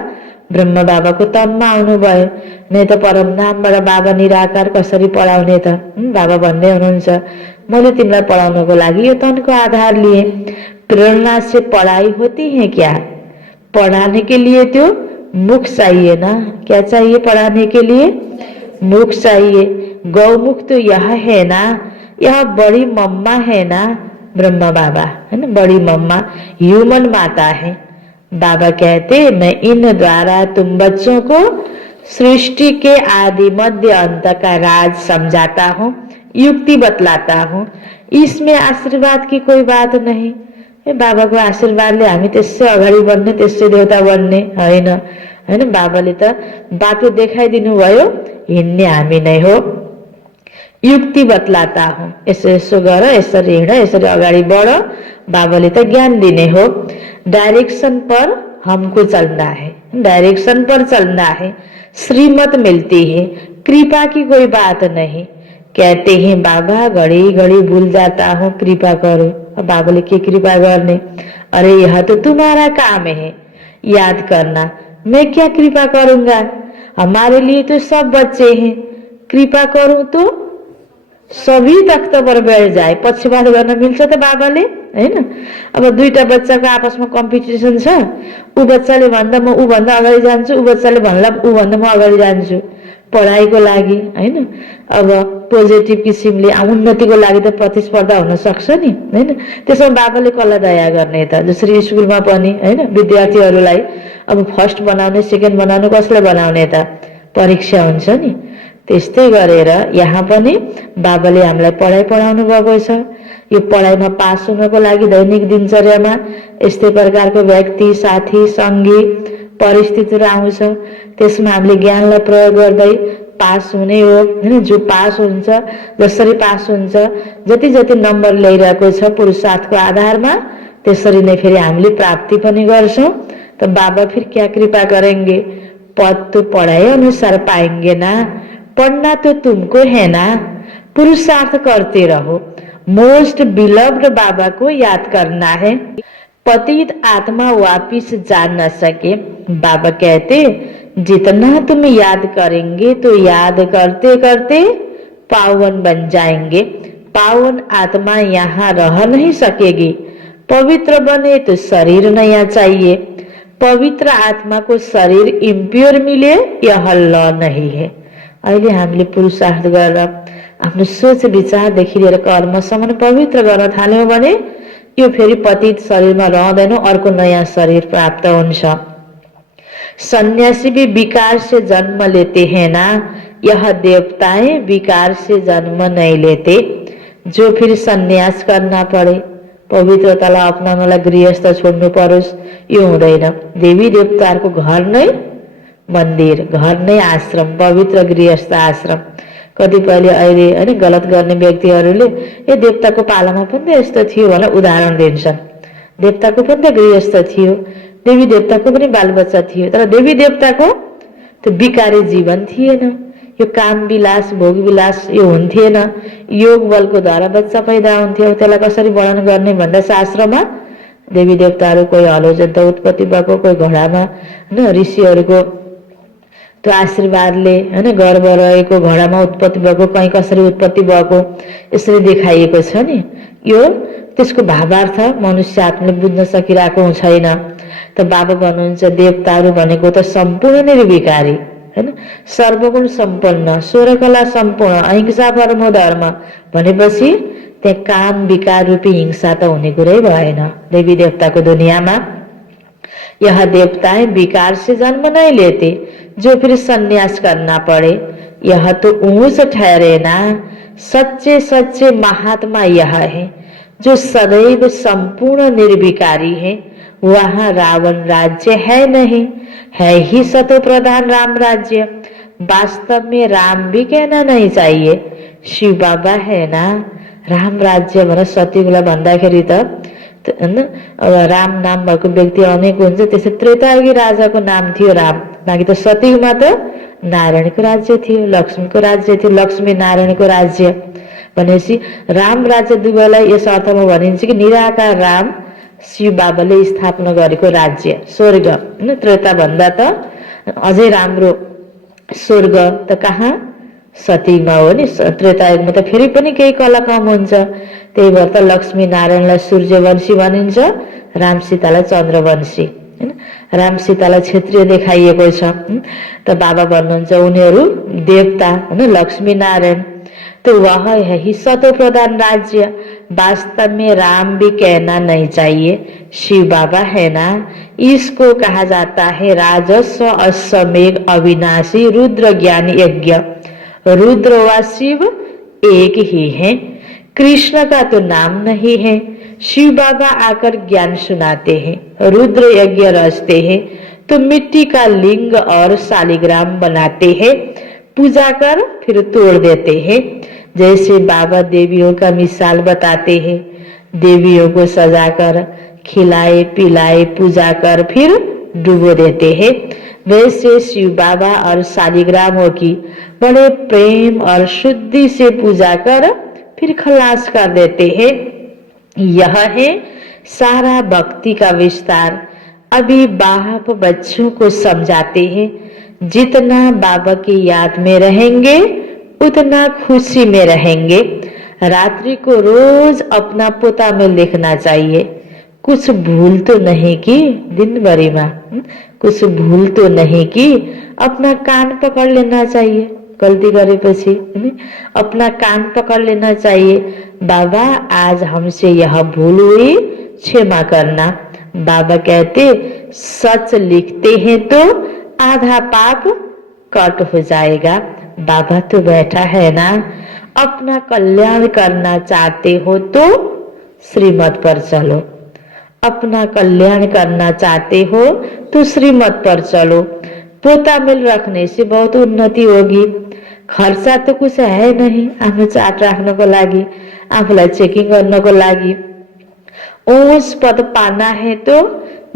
ब्रह्म बाबाको तममा आउनुभयो, नै त परमधामबाट बाबा निराकार कसरी पढाउने त। बाबा भन्दै हुनुहुन्छ, मैले तिमीलाई पढाउनको लागि यो तनको आधार लिए। प्रेरणा से पढ़ाई होती है क्या? पढ़ाने के लिए तो मुख चाहिए ना। क्या चाहिए पढ़ाने के लिए? मुख चाहिए। गौमुख तो यह है ना, यह बड़ी मम्मा है ना, ब्रह्मा बाबा है ना, बड़ी मम्मा ह्यूमन माता है। बाबा कहते, मैं इन द्वारा तुम बच्चों को सृष्टि के आदि मध्य अंत का राज समझाता हूँ, युक्ति बतलाता हूँ। इसमें आशीर्वाद की कोई बात नहीं। बाबाको आशीर्वादले हामी त्यसै अगाडि बढ्ने, त्यसै देवता बन्ने होइन हैन। बाबाले त बाटो देखाइदिनु भयो, हिँड्ने हामी नै हो। युक्ति बतलाता हूँ, यसो यसो गर, यसरी हिँड, यसरी अगाडि बढ, बाबाले त ज्ञान दिने हो। डायरेक्शन पर हमको चलना है, डायरेक्शन पर चलना है। श्रीमत मिलती है, कृपा की कोई बात नहीं। कहते हैं बाबा घड़ी घड़ी भूल जाता हूँ, कृपा करो। बाबाले के कृपा गर्ने? अरे यह तो तुम्हारा काम है याद करना, मैं क्या कृपा करूंगा? हमारे लिए तो सब बच्चे हैं, कृपा करूं तो सबै तख्त पर बैठ जाए। पक्षपात गर्न मिल्छ त बाबाले हैन? अब दुईटा बच्चाको आपसमा कम्पिटिसन छ, ऊ बच्चाले भन्दा म ऊ भन्दा अगाडि जान्छु, ऊ बच्चाले भन्ला ऊ भन्दा म अगाडि जान्छु पढाइको लागि हैन। अब पोजिटिभ किसिमले उन्नतिको लागि त प्रतिस्पर्धा हुन सक्छ नि हैन। त्यसमा बाबाले कसलाई दया गर्ने त? जसरी स्कुलमा पनि हैन, विद्यार्थीहरूलाई अब फर्स्ट बनाउने, सेकेन्ड बनाउने, कसलाई बनाउने त? परीक्षा हुन्छ नि। त्यस्तै गरेर यहाँ पनि बाबाले हामीलाई पढाइ पढाउनु भएको छ। यो पढाइमा पास हुनको लागि दैनिक दिनचर्यामा यस्तै प्रकारको व्यक्ति, साथी, सङ्गी परिस्थितिहरू आउँछ। त्यसमा हामीले ज्ञानलाई प्रयोग गर्दै पास हुने हो हैन। जो पास हुन्छ, जसरी पास हुन्छ, जति जति नम्बर ल्याइरहेको छ पुरुषार्थको आधारमा, त्यसरी नै फेरि हामीले प्राप्ति पनि गर्छौं। तो बाबा फिर क्या कृपा करेंगे? पद तो पढ़ाई अनुसार पाएंगे ना, पढ़ना तो तुमको है ना, पुरुषार्थ करते रहो। मोस्ट बिलव्ड बाबा को याद करना है। पतित आत्मा वापिस जा न सके। बाबा कहते, जितना तुम याद करेंगे तो याद करते करते पावन बन जाएंगे। पावन आत्मा यहाँ रह नहीं सकेगी। पवित्र बने तो शरीर नया चाहिए। पवित्र आत्मा को शरीर इम्प्योर मिले, यह ल नहीं है। अहिले हामीले पुरुषार्थ गरेर आफ्नो सोच विचारदेखि लिएर कर्मसम्म पवित्र गर्न थाल्यौं भने यो फेरि पतित शरीरमा रहँदैन, अर्को नयाँ शरीर प्राप्त हुन्छ। सन्यासी भी विकार से जन्म लेते हैं ना, यह देवताएं विकार से जन्म नहीं लेते। जो फिर सन्यास करना पड़े, पवित्रतालाई अपनाउनलाई गृहस्थ छोड्नु परोस्, यो हुँदैन। देवी देवताहरूको घर नै मन्दिर, घर नै आश्रम, पवित्र गृहस्थ आश्रम। कतिपयले अहिले हैन गलत गर्ने व्यक्तिहरूले ए देवताको पालामा पनि त यस्तो थियो भनेर उदाहरण दिन्छन्। देवताको पनि त गृहस्थ थियो, देवी देवताको पनि बालबच्चा थियो, तर देवी देवताको त्यो विकारी जीवन थिएन। यो काम विलास, भोग विलास यो हुन्थेन। योग बलको द्वारा बच्चा पैदा हुन्थ्यो। त्यसलाई कसरी वर्णन गर्ने भन्दा शास्त्रमा देवी देवताहरू कोही हलोजन्त उत्पत्ति भएको, कोही घोडामा हैन ऋषिहरूको त्यो आशीर्वादले हैन गर्भ रहेको घोडामा उत्पत्ति भएको, कहीँ कसरी उत्पत्ति भएको, यसरी देखाइएको छ नि। यो त्यसको भावार्थ मनुष्य आत्माले बुझ्न सकिरहेको छैन। त बाबा भन्नुहुन्छ देवताहरू भनेको त सम्पूर्ण निर्विकारी हैन, सर्वगुण सम्पन्न, स्वरकला सम्पूर्ण, अहिंसा परमो धर्म भनेपछि त्यहाँ काम विकार रूपी हिंसा त हुने कुरै भएन देवी देवताको दुनियाँमा। यह देवताएं विकार से जन्म नहीं लेते, जो फिर संन्यास करना पड़े। यह तो ऊंच ठहरे ना, सच्चे सच्चे महात्मा यह है। जो सदैव संपूर्ण निर्विकारी है, वहां रावण राज्य है नहीं, है ही सतो प्रधान राम राज्य। वास्तव में राम भी कहना नहीं चाहिए, शिव बाबा है ना। राम राज्य भनेर सतीलाई भन्दाखेरि त हैन, राम नाम भएको व्यक्ति अनेक हुन्छ। त्यसै त्रेतायुगी राजाको नाम थियो राम, बाँकी त सतीयुगमा त नारायणको राज्य थियो, लक्ष्मीको राज्य थियो, लक्ष्मी नारायणको राज्य भनेपछि राम राज्य दुवैलाई यस अर्थमा भनिन्छ कि निराकार राम शिव बाबाले स्थापना गरेको राज्य स्वर्ग हैन। त्रेता भन्दा त अझै राम्रो स्वर्ग त कहाँ, सतीमा हो नि। त्रेतायुगमा त फेरि पनि केही कला कम हुन्छ। त्यही भएर त लक्ष्मी नारायणलाई सूर्यवंशी भनिन्छ, राम सीतालाई चन्द्रवंशी हैन। राम सीतालाई क्षेत्रीय देखाइएको छ। त बाबा भन्नुहुन्छ उनीहरू देवता हैन, लक्ष्मी नारायण। तो वह है ही सतो प्रधान राज्य। वास्तव में राम भी कहना नहीं चाहिए, शिव बाबा है ना। इसको कहा जाता है राजस्व अश्वमेघ अविनाशी रुद्र ज्ञान यज्ञ। रुद्र व शिव एक ही है, कृष्ण का तो नाम नहीं है। शिव बाबा आकर ज्ञान सुनाते हैं, रुद्र यज्ञ रचते हैं, तो मिट्टी का लिंग और शालिग्राम बनाते हैं, पूजा कर फिर तोड़ देते हैं। जैसे बाबा देवियों का मिसाल बताते हैं, देवियों को सजाकर खिलाए पिलाए पूजा कर फिर डुबो देते हैं, वैसे शिव बाबा और शालिग्रामों की बड़े प्रेम और शुद्धि से पूजा कर फिर खलास कर देते हैं। यह है सारा भक्ति का विस्तार। अभी बाप बच्चों को समझाते हैं, जितना बाबा की याद में रहेंगे उतना खुशी में रहेंगे। रात्रि को रोज अपना पोता में लिखना चाहिए, कुछ भूल तो नहीं की दिन भरी में, कुछ भूल तो नहीं की। अपना कान पकड़ लेना चाहिए, गलती करेपछि अपना कान पकड़ लेना चाहिए। बाबा आज हमसे यह भूल हुई, क्षमा करना। बाबा कहते सच लिखते हैं तो आधा पाप कट हो जाएगा। बाबा तो बैठा है ना। अपना कल्याण करना चाहते हो तो श्रीमत पर चलो, अपना कल्याण करना चाहते हो तो श्रीमत पर चलो। पोता मिल रखने से बहुत उन्नति होगी। खर्चा तो कुछ है नहीं, आफ्नो चाट राख्नको लागि, आफूलाई चेकिङ गर्नको लागि। ओस पद पाना है तो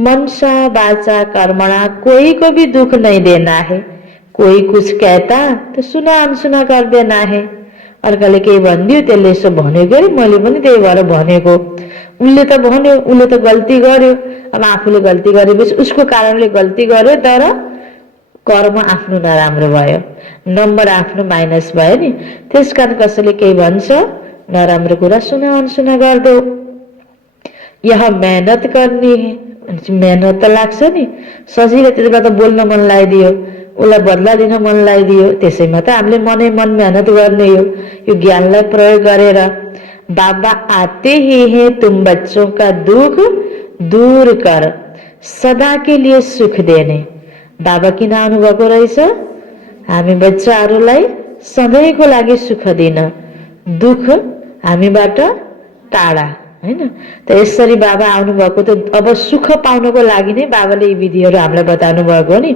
मनसा वाचा कर्मणा कोई को भी दुख नहीं देना है। कोई कुछ कहता तो सुना अनसुना कर देना है। अर्काले केही भनिदियो त्यसले यसो भनेको अरे मैले पनि त्यही भएर भनेको, उनले त भन्यो, उसले त गल्ती गर्यो। अब आफूले गल्ती गरेपछि उसको कारणले गल्ती गर्यो, तर कर्म आफ्नो नराम्रो भयो, नम्बर आफ्नो माइनस भयो नि। त्यसकारण कसैले केही भन्छ नराम्रो कुरा सुना अनसुना गर्दो। यह मेहनत करनी है, मेहनत त लाग्छ नि। सजिलो त्यसबाट त बोल्न मन लगाइदियो, उसलाई बदला दिन मन लगाइदियो, त्यसैमा त हामीले मनै मन मेहनत गर्ने हो यो ज्ञानलाई प्रयोग गरेर। बाबा आते ही है तुम बच्चों का दुख दूर कर, सदा के लिए सुख देने। बाबा किन आउनुभएको रहेछ? हामी बच्चाहरूलाई सधैँको लागि सुख दिन, दुख हामीबाट टाढा हैन। त यसरी बाबा आउनुभएको त अब सुख पाउनको लागि नै बाबाले यी विधिहरू हामीलाई बताउनु भएको नि।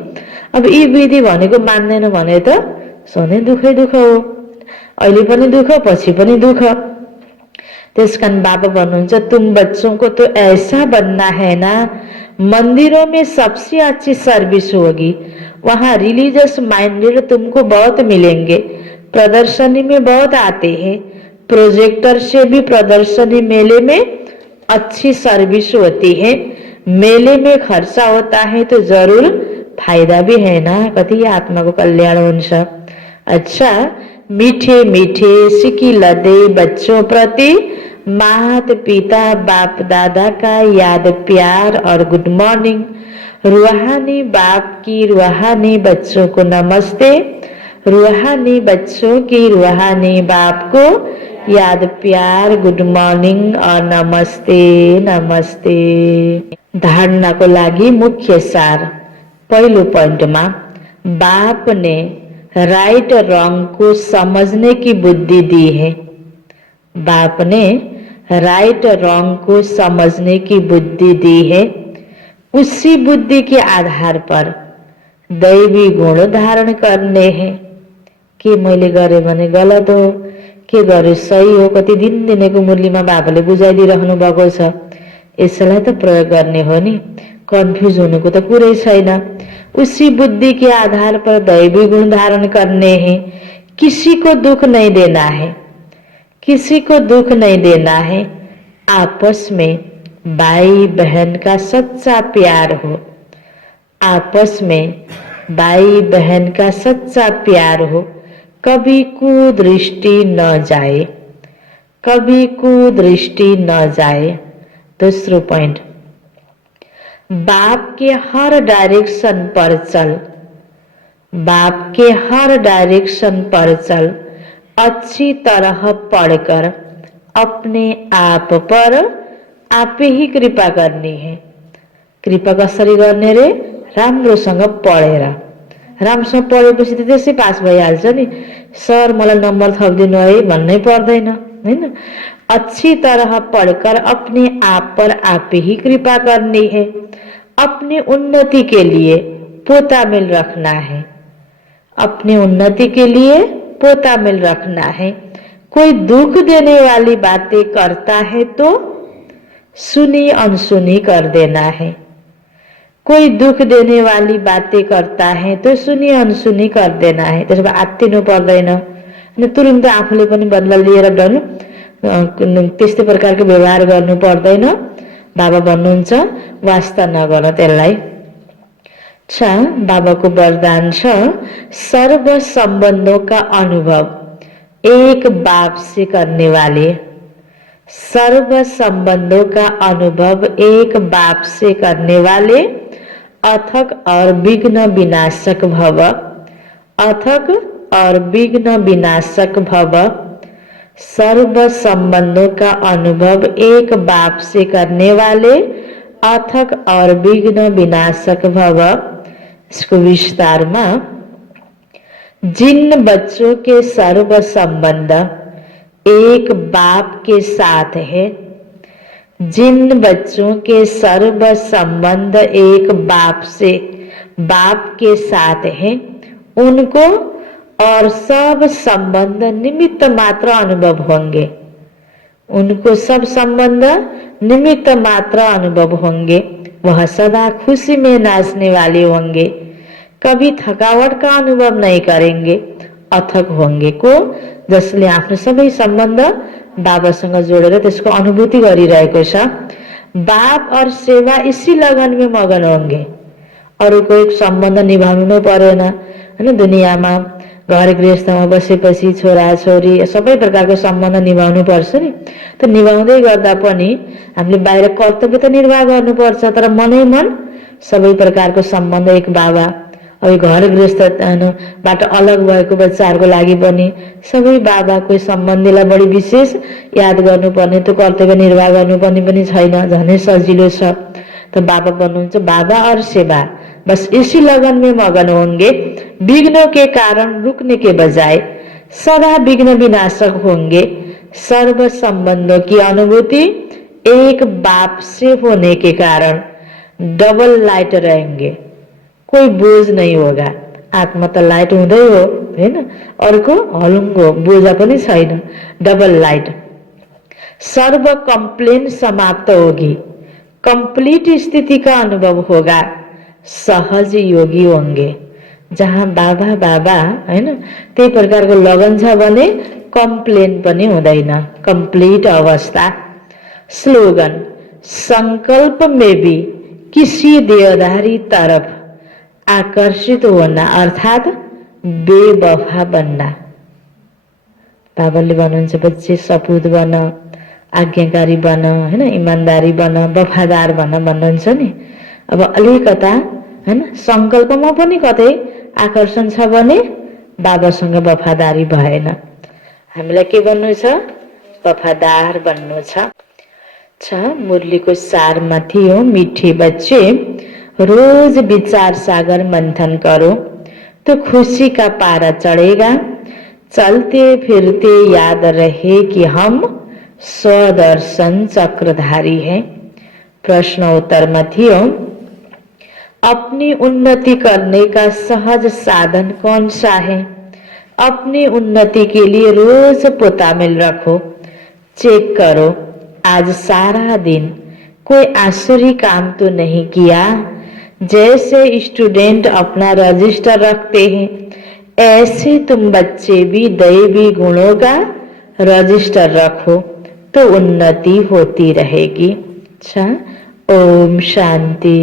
अब यी विधि भनेको मान्दैन भने त सधैँ दुखै दुख हो, अहिले पनि दुख पछि पनि दुख। त्यसकारण बाबा भन्नुहुन्छ तुम बच्चों को तो ऐसा बनना है ना, मंदिरों में सबसे अच्छी सर्विस होगी, वहाँ रिलीजियस माइंडेड तुमको बहुत मिलेंगे। प्रदर्शनी में बहुत आते हैं, प्रोजेक्टर से भी प्रदर्शनी मेले में अच्छी सर्विस होती है। मेले में खर्चा होता है तो जरूर फायदा भी है ना, कति आत्मा को कल्याण हुन्छ। अच्छा, मीठे मीठे सिकी लदे बच्चों प्रति माता पिता बाप दादा का याद प्यार और गुड मॉर्निंग। रूहानी बाप की रूहानी बच्चों को नमस्ते, रूहानी बच्चों की रूहानी बाप को याद प्यार गुड मॉर्निंग और नमस्ते नमस्ते। धारणा को लागि मुख्य सार। पहिलो पोइन्टमा बाप ने राइट रंग को समझने की बुद्धि दी है। बाप ने राइट रॉन्ग को समझने की बुद्धि दी है, उसी बुद्धि के आधार पर दैवी गुण धारण करने हैं। के मैले गरे भने गलत हो, के गरे सही हो, कति दिन दिनको मुरलीमा बाबाले बुझाइदिइराख्नु भएको छ, यसलाई त प्रयोग गर्ने हो नि। कन्फ्यूज होने को तो कुरै छैन। उसी बुद्धि के आधार पर दैवी गुण धारण करने हैं। किसी को दुख नहीं देना है, किसी को दुख नहीं देना है। आपस में भाई बहन का सच्चा प्यार हो, आपस में भाई बहन का सच्चा प्यार हो। कभी कुदृष्टि न जाए, कभी कुदृष्टि न जाए। दूसरा पॉइंट, बाप के हर डायरेक्शन पर चल, बाप के हर डायरेक्शन पर चल। अच्छी तरह पढ़कर अपने आप पर आप ही कृपा करनी है। कृपा कसरी गर्ने रे? राम्रोसँग पढेर, राम्रोसँग पढेपछि त त्यसै पास भइहाल्छ नि। सर मलाई नम्बर थपिदिनु है भन्नै पर्दैन, हैन? अच्छी तरह पढ़कर अपने आप पर आप ही कृपा करनी है। अपनी उन्नति के लिए पोता मिल रखना है, अपनी उन्नति के लिए पोता मिल रखना है। कोई दुख देने वाली बातें करता है तो सुनी अनसुनी कर देना है। कोई दुख देने वाली बातें करता है तो सुनी अनसुनी कर देना है। त्यसो भए आत्तिनु पर्दैन, अनि तुरुन्त आफूले पनि बदला लिएर गर्नु, त्यस्तै प्रकारको व्यवहार गर्नु पर्दैन। बाबा भन्नुहुन्छ वास्ता नगर त्यसलाई। छ, बाबाको वरदान छ, सर्व संबंधों का अनुभव एक बाप से करने वाले, सर्व संबंधों का अनुभव एक बाप से करने वाले अथक और विघ्न विनाशक भव, अथक और विघ्न विनाशक भव। सर्व संबंधों का अनुभव एक बाप से करने वाले अथक और विघ्न विनाशक भव। इसको विस्तार में, जिन बच्चों के सर्व संबंध एक बाप के साथ है, जिन बच्चों के सर्व संबंध एक बाप के साथ है, उनको और सब संबंध निमित्त मात्र अनुभव होंगे, उनको सब संबंध निमित्त मात्र अनुभव होंगे। वह सदा खुशी में नाचने वाले होंगे, कभी थकावट का अनुभव नहीं करेंगे। अथक होंगे को जसले आफ्नो सबै सम्बन्ध बाबासँग जोडेर त्यसको अनुभूति गरिरहेको छ। बाप और सेवा इसी लगन में मगन होंगे। अरूको एक सम्बन्ध निभाउनु नै परेन, हैन? दुनियाँमा घर गृहस्थमा बसेपछि छोरा छोरी सबै प्रकारको सम्बन्ध निभाउनु पर्छ नि। त निभाउँदै गर्दा पनि हामीले बाहिर कर्तव्य त निर्वाह गर्नुपर्छ, तर मनै मन सबै प्रकारको सम्बन्ध एक बाबा, अब घर गृहस्थबाट अलग भएको बच्चाहरूको लागि पनि सबै बाबाको सम्बन्धीलाई बढी विशेष याद गर्नुपर्ने, त्यो कर्तव्य निर्वाह गर्नुपर्ने पनि छैन, झनै सजिलो छ। तो बाबा भन्नुहुन्छ बाबा और सेवा बस इसी लगन में मगन होंगे। विघ्नों के कारण रुकने के बजाय सदा विघ्न विनाशक होंगे। सर्व संबंधों की अनुभूति एक बाप से होने के कारण डबल लाइट रहेंगे, कोई बोझ नहीं होगा। आत्मा त लाइट हुँदै हो, हैन? अर्को हलुङ्गो बोझा पनि छैन, डबल लाइट। सर्व कंप्लेन समाप्त होगी, कंप्लीट स्थिति का अनुभव होगा। सहज योगी होंगे। जहाँ बाबा बाबा, हैन? त्यही प्रकारको लगन छ भने कंप्लेन पनि हुँदैन, कंप्लीट अवस्था। स्लोगन, संकल्प में भी किसी देहधारी तरफ आकर्षित होना अर्थात बेवफा बनना। बाबाले भन्नुहुन्छ बच्चे सपुत बन, आज्ञाकारी बन, हैन? इमानदारी बन, वफादार बन भन्नुहुन्छ नि। अब अलिकता, हैन, संकल्पमा पनि कतै आकर्षण छ भने बाबासँग वफादारी भएन। हामीलाई के भन्नु छ? वफादार बन्नु छ। मुरलीको सारमा थियो, मीठे बच्चे रोज विचार सागर मंथन करो तो खुशी का पारा चढ़ेगा। चलते फिरते याद रहे कि हम स्वदर्शन चक्रधारी है। प्रश्नोत्तर मथियो, अपनी उन्नति करने का सहज साधन कौन सा है? अपनी उन्नति के लिए रोज पोतामिल रखो, चेक करो आज सारा दिन कोई आसुरी काम तो नहीं किया। जैसे स्टूडेंट अपना रजिस्टर रखते हैं, ऐसे तुम बच्चे भी दैवी गुणों का रजिस्टर रखो तो उन्नति होती रहेगी। अच्छा, ओम शांति।